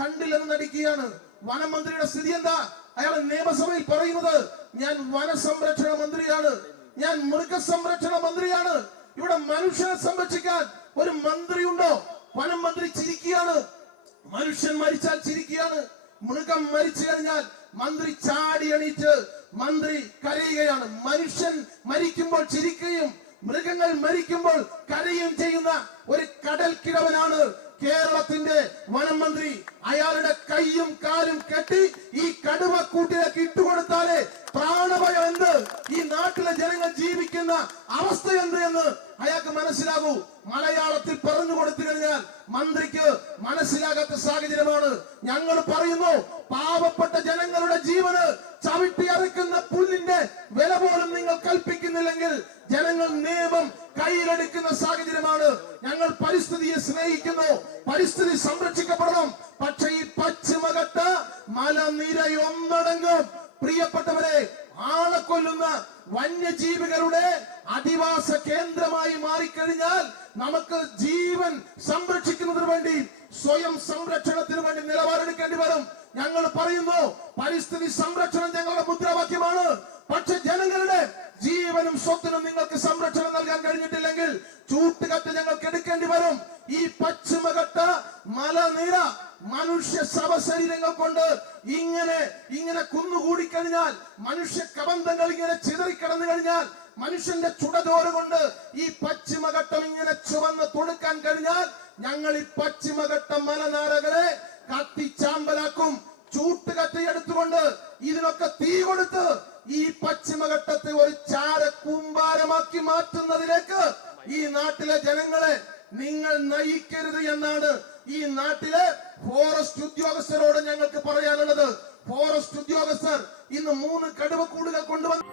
കണ്ടില്ലെന്ന് നടിക്കുകയാണ്. വനമന്ത്രിയുടെ സ്ഥിതി എന്താ? അയാൾ നിയമസഭയിൽ പറയുന്നത് ഞാൻ വനസംരക്ഷണ മന്ത്രിയാണ്. ഞാൻ മൃഗസംരക്ഷണ മന്ത്രിയാണ്. ഇവിടെ മനുഷ്യനെ സംരക്ഷിക്കാൻ ഒരു മന്ത്രി ഉണ്ടോ വനം മന്ത്രി ചിരിക്കുകയാണ്. മനുഷ്യൻ മരിച്ചാൽ ചിരിക്കുകയാണ്. മൃഗം മരിച്ചു കഴിഞ്ഞാൽ മന്ത്രി ചാടി എണീറ്റ് മന്ത്രി കരയുകയാണ്. മനുഷ്യൻ മരിക്കുമ്പോൾ ചിരിക്കുകയും മൃഗങ്ങൾ മരിക്കുമ്പോൾ കരയും ചെയ്യുന്ന ഒരു കടൽ കിഴവനാണ് കേരളത്തിന്റെ കൈയും കാലും കെട്ടി ഈ കടുവ കൂട്ടിലേക്ക് ഇട്ടുകൊടുത്താലേ പ്രാണഭയം എന്ത്? ഈ നാട്ടിലെ ജനങ്ങൾ ജീവിക്കുന്ന അവസ്ഥ എന്ത് എന്ന് അയാൾക്ക് മനസ്സിലാകൂ. മലയാളത്തിൽ പറഞ്ഞു കൊടുത്തു കഴിഞ്ഞാൽ മന്ത്രിക്ക് മനസ്സിലാകാത്ത സാഹചര്യമാണ്. ഞങ്ങൾ പറയുന്നു പാവപ്പെട്ട ജനങ്ങളുടെ ജീവന് ചവിട്ടി അറക്കുന്ന പുല്ലിന്റെ വില പോലും നിങ്ങൾ കൽപ്പിക്കുന്നില്ലെങ്കിൽ ജനങ്ങൾ നിയമം കയ്യിലെടുക്കുന്ന സാഹചര്യമാണ്. ഞങ്ങൾ പരിസ്ഥിതിയെ സ്നേഹിക്കുന്നു. പരിസ്ഥിതി മലനിരയൊന്നടങ്കം പ്രിയപ്പെട്ടവരെ ആളെ കൊല്ലുന്ന വന്യജീവികളുടെ അധിവാസ കേന്ദ്രമായി മാറിക്കഴിഞ്ഞാൽ നമുക്ക് ജീവൻ സംരക്ഷിക്കുന്നതിന് വേണ്ടി സ്വയം സംരക്ഷണത്തിന് വേണ്ടി നിലപാടെടുക്കേണ്ടി വരും. ഞങ്ങൾ പറയുന്നു പരിസ്ഥിതി സംരക്ഷണം ഞങ്ങളുടെ മുദ്രാവാക്യമാണ്. പക്ഷെ ജനങ്ങളുടെ ജീവനും സ്വത്തിനും നിങ്ങൾക്ക് സംരക്ഷണം നൽകാൻ കഴിഞ്ഞിട്ടില്ലെങ്കിൽ ചൂട്ടുകത്ത് ഞങ്ങൾക്ക് എടുക്കേണ്ടി വരും. ഈ പശ്ചിമഘട്ട മലനിര മനുഷ്യ ശവശരീരങ്ങൾ കൊണ്ട് ഇങ്ങനെ ഇങ്ങനെ കുന്നുകൂടി കഴിഞ്ഞാൽ മനുഷ്യ കബന്ധങ്ങൾ ഇങ്ങനെ ചിതറിക്കിടന്നു കഴിഞ്ഞാൽ മനുഷ്യന്റെ ചുടചോര കൊണ്ട് ഈ പശ്ചിമഘട്ടം ഇങ്ങനെ ചുവന്ന് തൊടുക്കാൻ കഴിഞ്ഞാൽ ഞങ്ങൾ ഈ പശ്ചിമഘട്ട മലനാരകളെ ചൂട്ട് കട്ടി എടുത്തുകൊണ്ട് ഇതിനൊക്കെ തീ കൊടുത്ത് ഈ പശ്ചിമഘട്ടത്തെ ഒരു ചാര കൂമ്പാരമാക്കി മാറ്റുന്നതിലേക്ക് ഈ നാട്ടിലെ ജനങ്ങളെ നിങ്ങൾ നയിക്കരുത് എന്നാണ് ഈ നാട്ടിലെ ഫോറസ്റ്റ് ഉദ്യോഗസ്ഥരോട് ഞങ്ങൾക്ക് പറയാനുള്ളത് ഫോറസ്റ്റ് ഉദ്യോഗസ്ഥർ ഇന്ന് മൂന്ന് കടുവക്കൂടുകൾ കൊണ്ടുവന്ന്